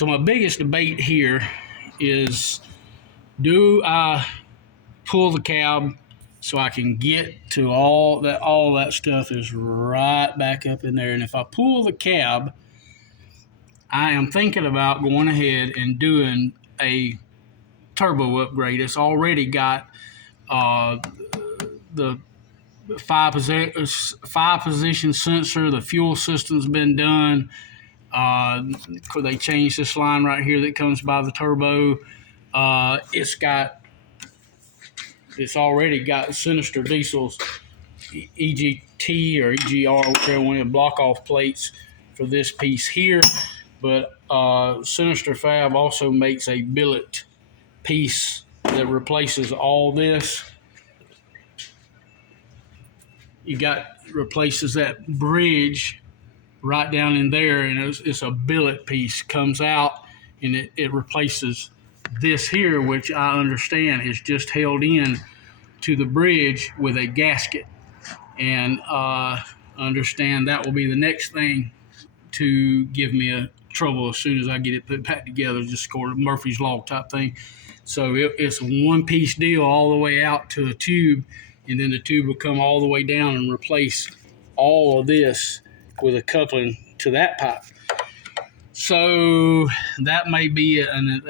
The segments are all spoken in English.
So my biggest debate here is, do I pull the cab so I can get to all that stuff is right back up in there. And if I pull the cab, I am thinking about going ahead and doing a turbo upgrade. It's already got the five position sensor. The fuel system's been done. They changed this line right here that comes by the turbo. It's already got Sinister diesels, EGT or EGR, whichever one, of block off plates for this piece here. But Sinister Fab also makes a billet piece that replaces all this. Replaces that bridge right down in there, and it's a billet piece comes out, and it replaces this here, which I understand is just held in to the bridge with a gasket. And understand that will be the next thing to give me a trouble as soon as I get it put back together, just sort of Murphy's Law type thing. So it's a one-piece deal all the way out to a tube, and then the tube will come all the way down and replace all of this with a coupling to that pipe. So that may be an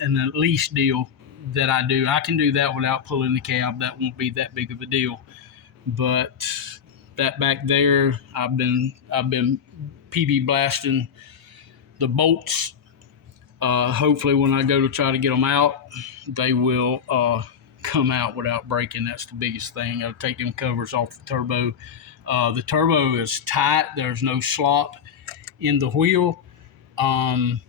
at least deal that I do. I can do that without pulling the cab. That won't be that big of a deal. But that back there, I've been PB blasting the bolts. Hopefully when I go to try to get them out, they will come out without breaking. That's the biggest thing. I'll take them covers off the turbo. The turbo is tight. There's no slop in the wheel. The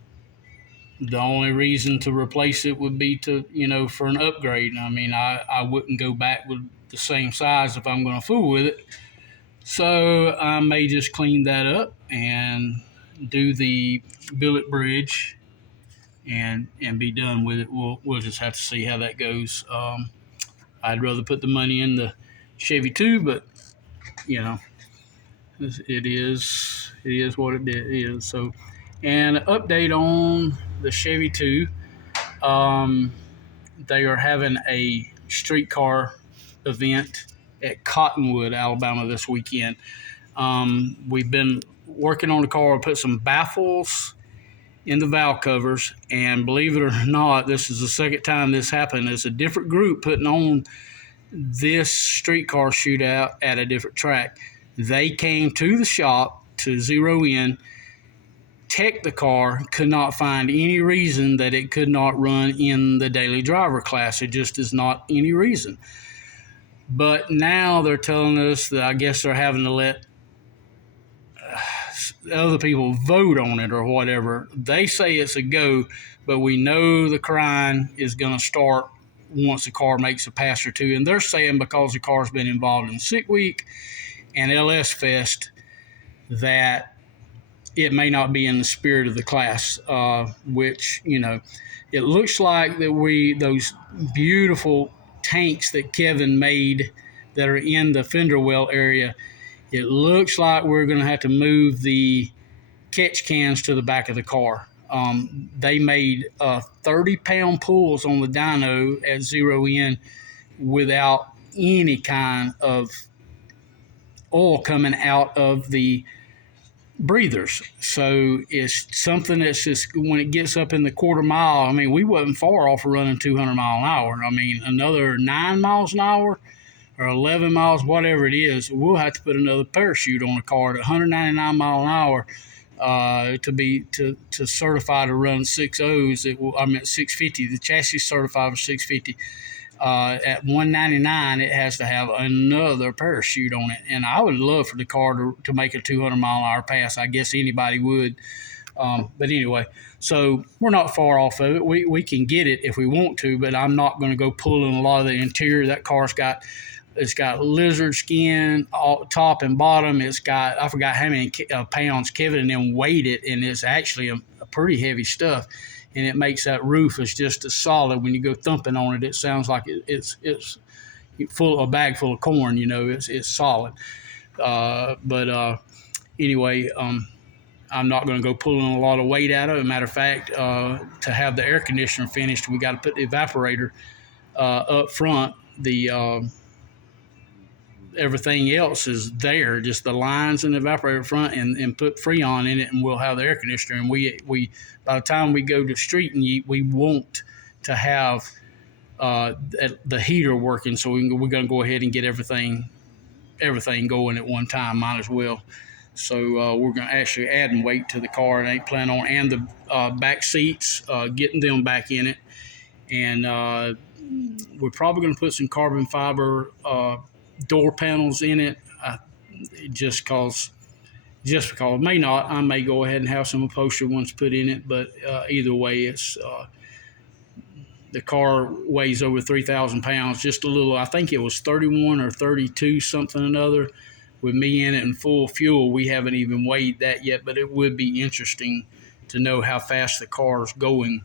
only reason to replace it would be for an upgrade. I mean, I wouldn't go back with the same size if I'm going to fool with it. So I may just clean that up and do the billet bridge and be done with it. We'll just have to see how that goes. I'd rather put the money in the Chevy II, but it is what it is. So, and an update on the Chevy II. They are having a streetcar event at Cottonwood, Alabama this weekend. We've been working on the car, put some baffles in the valve covers, and believe it or not, this is the second time this happened. It's a different group putting on this streetcar shootout at a different track. They came to the shop to zero in, checked the car, could not find any reason that it could not run in the daily driver class. It just is not any reason. But now they're telling us that I guess they're having to let other people vote on it or whatever. They say it's a go, but we know the crying is going to start once the car makes a pass or two. And they're saying because the car's been involved in Sick Week and LS Fest that it may not be in the spirit of the class, which, it looks like that those beautiful tanks that Kevin made that are in the fender well area, it looks like we're going to have to move the catch cans to the back of the car. They made 30-pound pulls on the dyno at zero in without any kind of oil coming out of the breathers. So it's something that's just, when it gets up in the quarter mile, I mean, we wasn't far off of running 200 mile an hour. I mean, another 9 miles an hour or 11 miles, whatever it is, we'll have to put another parachute on the car at 199 mile an hour to certify to run 6.0s. I'm at 650. The chassis certified for 650. At 199, it has to have another parachute on it. And I would love for the car to make a 200 mile an hour pass. I guess anybody would. But anyway, so we're not far off of it. We can get it if we want to, but I'm not going to go pulling a lot of the interior. That car's got lizard skin top and bottom. It's got, I forgot how many pounds Kevin and them weighed it, and it's actually a pretty heavy stuff. And it makes that roof is just as solid. When you go thumping on it, it sounds like it's a bag full of corn. It's solid. Anyway, I'm not going to go pulling a lot of weight out of it. Matter of fact, to have the air conditioner finished, we got to put the evaporator up front. Everything else is there, just the lines and the evaporator front, and put Freon in it, and we'll have the air conditioner. And we by the time we go to street and yeet, we want to have the heater working, so we're going to go ahead and get everything going at one time. Might as well. So we're going to actually adding weight to the car, and ain't planning on, and the back seats, getting them back in it, and we're probably going to put some carbon fiber door panels in it, just because. May not, I may go ahead and have some upholstery ones put in it, but either way, it's the car weighs over 3,000 pounds, just a little. I think it was 31 or 32 something or another. With me in it and full fuel, we haven't even weighed that yet, but it would be interesting to know how fast the car is going,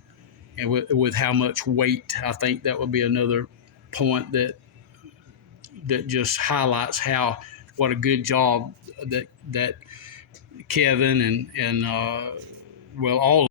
and with how much weight. I think that would be another point that just highlights what a good job that Kevin and all